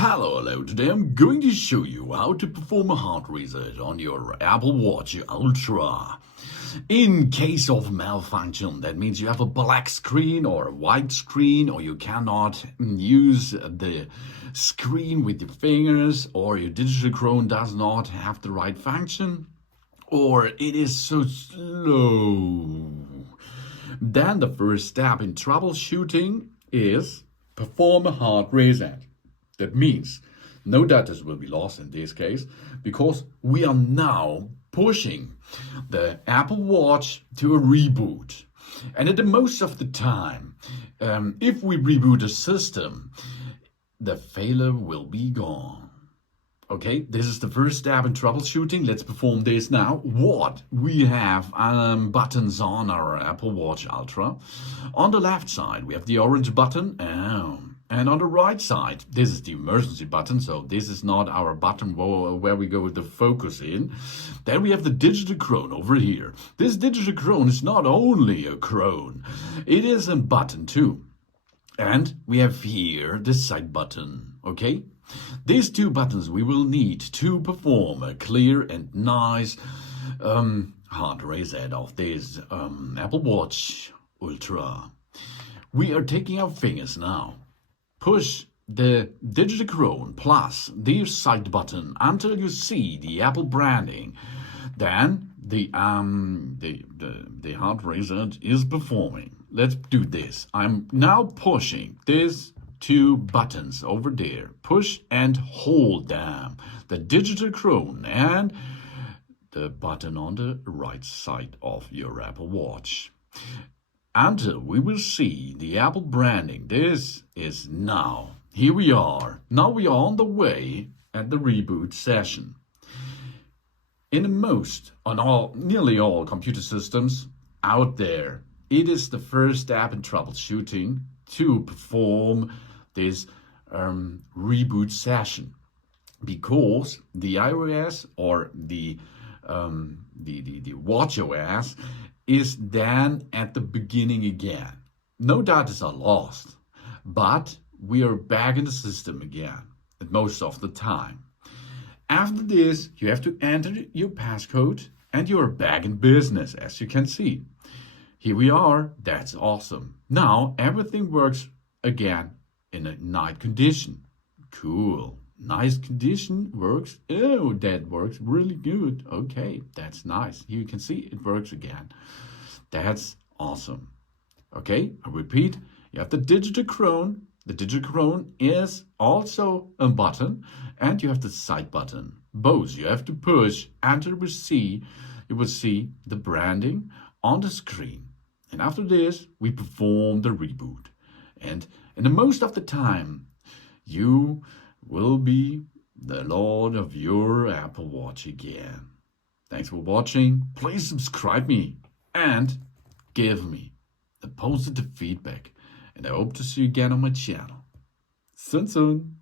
Hello, today I'm going to show you how to perform a hard reset on your Apple Watch Ultra. In case of malfunction, that means you have a black screen or a white screen, or you cannot use the screen with your fingers, or your digital chrono does not have the right function, or it is so slow. Then the first step in troubleshooting is perform a hard reset. That means no data will be lost in this case, because we are now pushing the Apple Watch to a reboot. And at the most of the time, if we reboot a system, the failure will be gone. Okay, this is the first step in troubleshooting. Let's perform this now. What? We have buttons on our Apple Watch Ultra. On the left side, we have the orange button. And on the right side, this is the emergency button. So this is not our button where we go with the focus in. Then we have the digital chrono over here. This digital chrono is not only a chrono, it is a button too. And we have here the side button, okay? These two buttons we will need to perform a clear and nice hard reset of this Apple Watch Ultra. We are taking our fingers now. Push the digital chrono plus the side button until you see the Apple branding. Then the hard reset is performing. Let's do this. I'm now pushing these two buttons over there. Push and hold them. The digital chrono and the button on the right side of your Apple Watch. Until we will see the Apple branding. This is now. Here we are. Now we are on the way at the reboot session. In nearly all computer systems out there, it is the first step in troubleshooting to perform this reboot session, because the iOS or the watchOS is then at the beginning again. No data are lost, but we are back in the system again at most of the time. After this, you have to enter your passcode and you are back in business, as you can see. Here we are. That's awesome. Now everything works again in a night condition. Cool. Nice condition works. Oh, that works really good. Okay, that's nice. Here you can see it works again. That's awesome. Okay, I repeat, you have the digital chrono. The digital chrono is also a button, and you have the side button. Both you have to push until you will see the branding on the screen. And after this, we perform the reboot. And in the most of the time, you will be the Lord of your Apple Watch again. Thanks for watching. Please subscribe me and give me a positive feedback. And I hope to see you again on my channel. Soon.